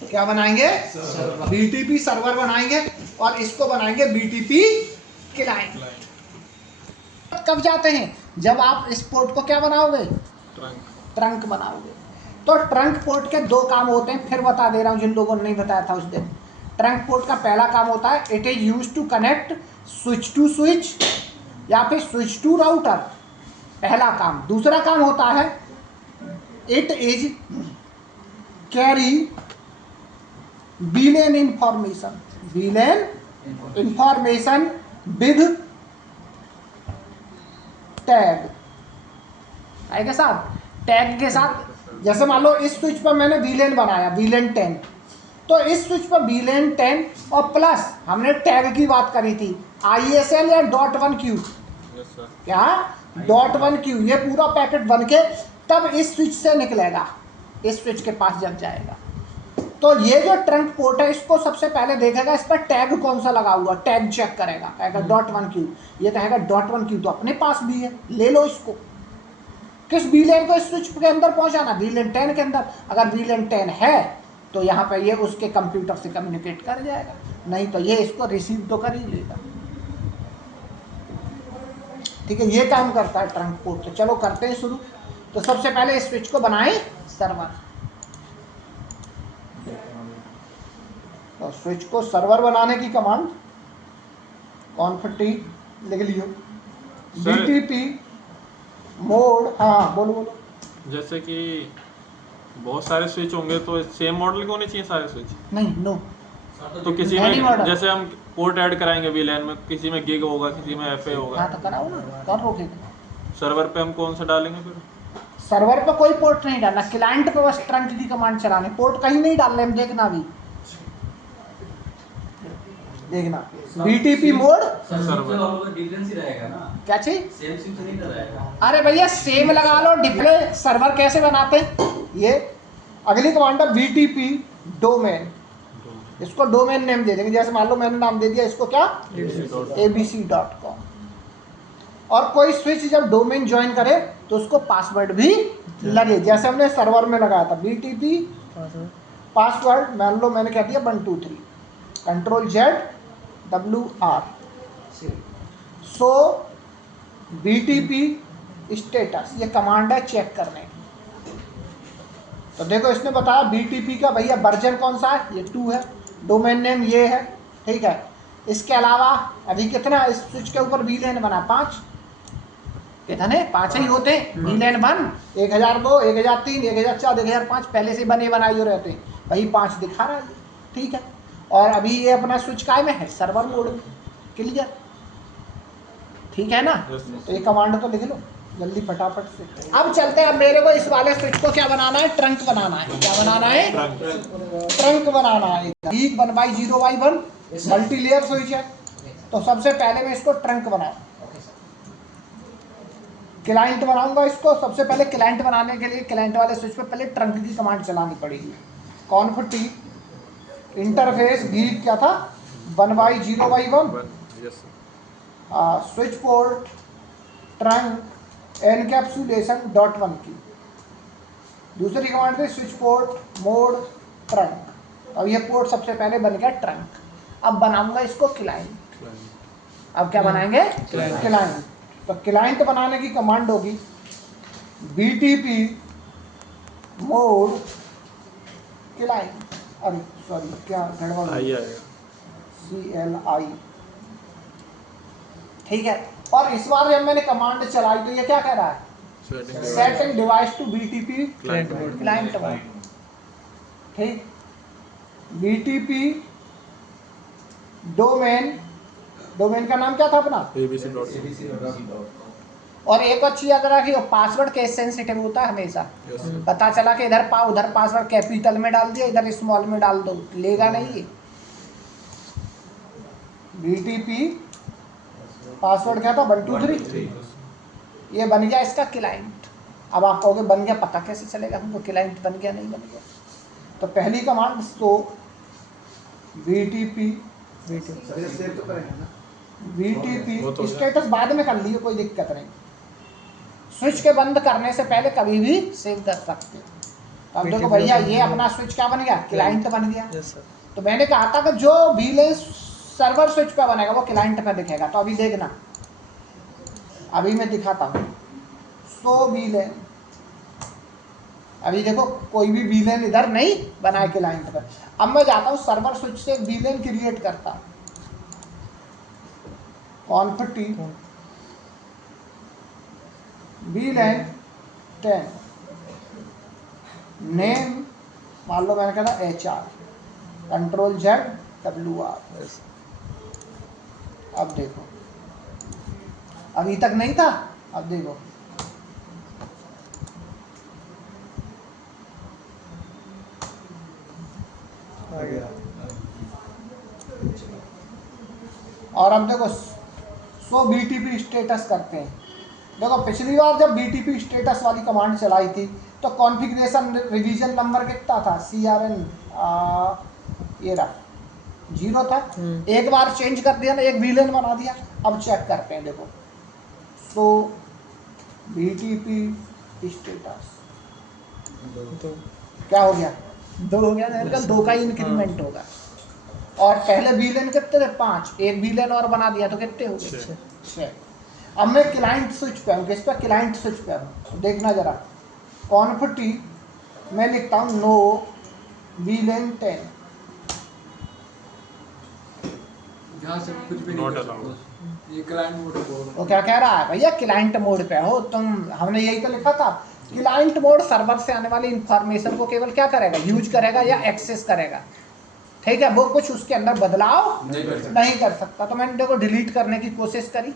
क्या बनाएंगे? BTP server बनाएंगे और इसको बनाएंगे बीटीपी क्लाइंट। कब जाते हैं? जब आप इस पोर्ट को क्या बनाओगे? ट्रंक बनाओगे। तो ट्रंक पोर्ट के दो काम होते हैं, फिर बता दे रहा हूं जिन लोगों ने नहीं बताया था उस दिन। ट्रंक पोर्ट का पहला काम होता है it is used to connect switch to switch या फिर स्विच टू राउटर, पहला काम। दूसरा काम होता है it is carry VLAN information, VLAN information with tag, आएगा साथ टैग के साथ। जैसे मान लो इस स्विच पर मैंने VLAN बनाया, VLAN 10, तो इस स्विच पर VLAN 10 और प्लस हमने टैग की बात करी थी ISL या .1Q, क्या .1Q, ये पूरा पैकेट बन के तब इस स्विच से निकलेगा, इस स्विच के पास जब जाएगा। तो ये जो ट्रंक पोर्ट है इसको सबसे पहले देखेगा इस पर टैग कौन सा लगा हुआ, टैग चेक करेगा, कहेगा .1Q, ये कहेगा .1Q तो अपने पास भी है, ले लो इसको। किस VLAN को इस स्विच के अंदर पहुंचाना? VLAN 10 के अंदर। अगर VLAN 10 है तो यहाँ पे ये उसके कंप्यूटर से कम्युनिकेट कर जाएगा, नहीं तो ये इसको रिसीव तो कर ही लेगा। ठीक है, ये काम करता है ट्रंक पोर्ट। तो चलो करते हैं शुरू। तो सबसे पहले इस स्विच को बनाए सर्वर, तो स्विच को सर्वर बनाने की कमांड कॉन्फिग लिख लियो, बीटीपी मोड। हाँ बोलो बोलो। जैसे कि बहुत सारे स्विच होंगे तो सेम मॉडल के होने चाहिए सारे स्विच? नहीं, नो। तो किसी में जैसे हम पोर्ट ऐड कराएंगे VLAN में, किसी में गिग होगा, किसी में FA होगा। हाँ तो कराओ ना, कौन रोकेगा? सर्वर पे हम कौन सा डालेंगे फिर? सर्वर पे कोई पोर्ट नहीं डालना, क्लाइंट पे बस ट्रंक की कमांड चलानी, पोर्ट कहीं नहीं डालने हम, देखना भी, देखना बीटीपी मोड डिफरेंस ही रहेगा ना, क्या चीज? सेम स्विच नहीं रहेगा। अरे भैया सेम लगा लो, डिप्ले सर्वर कैसे बनाते हैं ये। अगली कमांड है बीटीपी डोमेन, इसको डोमेन नेम दे देंगे। जैसे मान लो मैंने नाम दे दिया इसको क्या, abc.com। और कोई स्विच जब डोमेन ज्वाइन करे तो उसको पासवर्ड भी लगे, जैसे हमने सर्वर में लगाया था बीटीपी पासवर्ड। मान लो मैंने कह दिया 123 Ctrl+Z सो बीटीपी स्टेटस, ये कमांड है चेक करने की। तो देखो इसने बताया बीटीपी का भैया वर्जन कौन सा है, ये 2 है, डोमेन नेम ये है, ठीक है। इसके अलावा अभी कितना इस स्विच के ऊपर VLAN बना, 5, कितने 5 ही होते हैं। VLAN 1 1002 1003 1004 1005 पहले से बने बनाए रहते हैं, वही 5 दिखा रहा है, ठीक है। और अभी ये अपना स्विच काय में है, सर्वर मोड में, क्लियर, ठीक है ना। तो ये कमांड तो लिख लो जल्दी फटाफट से। अब चलते हैं, अब मेरे को इस वाले स्विच को क्या बनाना है, ट्रंक बनाना है। क्या बनाना है? ट्रंक बनाना है। Geek 1x0x1 multi layer switch है, तो सबसे पहले मैं इसको ट्रंक बनाऊं, क्लाइंट बनाऊंगा इसको। सबसे पहले क्लाइंट बनाने के लिए क्लाइंट वाले स्विच पे पहले ट्रंक की कमांड चलानी पड़ेगी। कॉन्फिग इंटरफेस गीक क्या था, 1x0x1 switch port trunk encapsulation .1Q। दूसरी कमांड थी स्विच पोर्ट मोड ट्रंक। अब ये पोर्ट सबसे पहले बन गया ट्रंक। अब बनाऊंगा इसको क्लाइंट। अब क्या बनाएंगे? क्लाइंट। तो क्लाइंट बनाने की कमांड होगी बीटीपी मोड क्लाइंट, अरे सॉरी क्या गड़बड़ CLI, ठीक है। और इस बार जब मैंने कमांड चलाई तो ये क्या कह रहा है, setting device to BTP client mode, ठीक। बीटीपी डोमेन, डोमेन का नाम क्या था अपना, abc.com। और एक अच्छी अगर रखी पासवर्ड केस सेंसिटिव होता है हमेशा। पता चला कि इधर उधर पासवर्ड कैपिटल में डाल दिया, इधर स्मॉल में डाल दो, लेगा नहीं ये। बीटीपी पासवर्ड क्या था, 123, ये बन गया इसका क्लाइंट। अब आप कहोगे बन गया, पता कैसे चलेगा हमको क्लाइंट बन गया नहीं बन गया? तो पहली कमांड तो बीटीपी स्टेटस बाद में कर लियो, कोई दिक्कत नहीं। स्विच के बंद करने से पहले कभी भी सेव कर सकते हो। तो अब देखो भैया ये अपना स्विच क्या बन गया, क्लाइंट बन गया। Yes sir. तो मैंने कहा था कि जो VLAN सर्वर स्विच पे बनेगा वो क्लाइंट पे दिखेगा। तो अभी देखना, अभी मैं दिखाता हूँ। सो VLAN, अभी देखो कोई भी VLAN इधर नहीं बना है क्लाइंट पर। अब मैं जाता हूँ सर्वर स्विच से एक VLAN क्रिएट करता हूँ, कॉन्फिग VLAN 10, नेम मान लो मैंने कहा HR, Ctrl+Z WR। अब देखो, अभी तक नहीं था, अब देखो आ गया। और अब देखो सो BTP स्टेटस करते हैं। देखो पिछली बार जब BTP स्टेटस वाली कमांड चलाई थी तो कॉन्फ़िगरेशन रिवीजन नंबर कितना था, CRN ये रहा 0 था। एक बार चेंज कर दिया ना, एक VLAN बना दिया। अब चेक करते हैं, देखो सो BTP स्टेटस तो क्या हो गया, 2 हो गया ना, 2 का इंक्रीमेंट होगा। और पहले VLAN कितने थे, 5, एक VLAN और बना दिया तो कितने हो गए, 6। अब मैं क्लाइंट स्विच पे हूँ, किस पे, क्लाइंट स्विच पे हूँ। तो देखना जरा, कॉन्फिग मैं लिखता हूँ नो VLAN 10, जहाँ से कुछ भी Not नहीं कर allowed। सकते। ये क्लाइंट मोड बोल। तो क्या कह रहा है भैया, क्लाइंट मोड पे हो तुम। हमने यही तो लिखा था, क्लाइंट मोड सर्वर से आने वाली इंफॉर्मेशन को केवल क्या करेगा, यूज करेगा या एक्सेस करेगा। ठीक है, वो कुछ उसके अंदर बदलाव नहीं कर सकता। नहीं कर सकता। तो मैंने देखो डिलीट करने की कोशिश करी,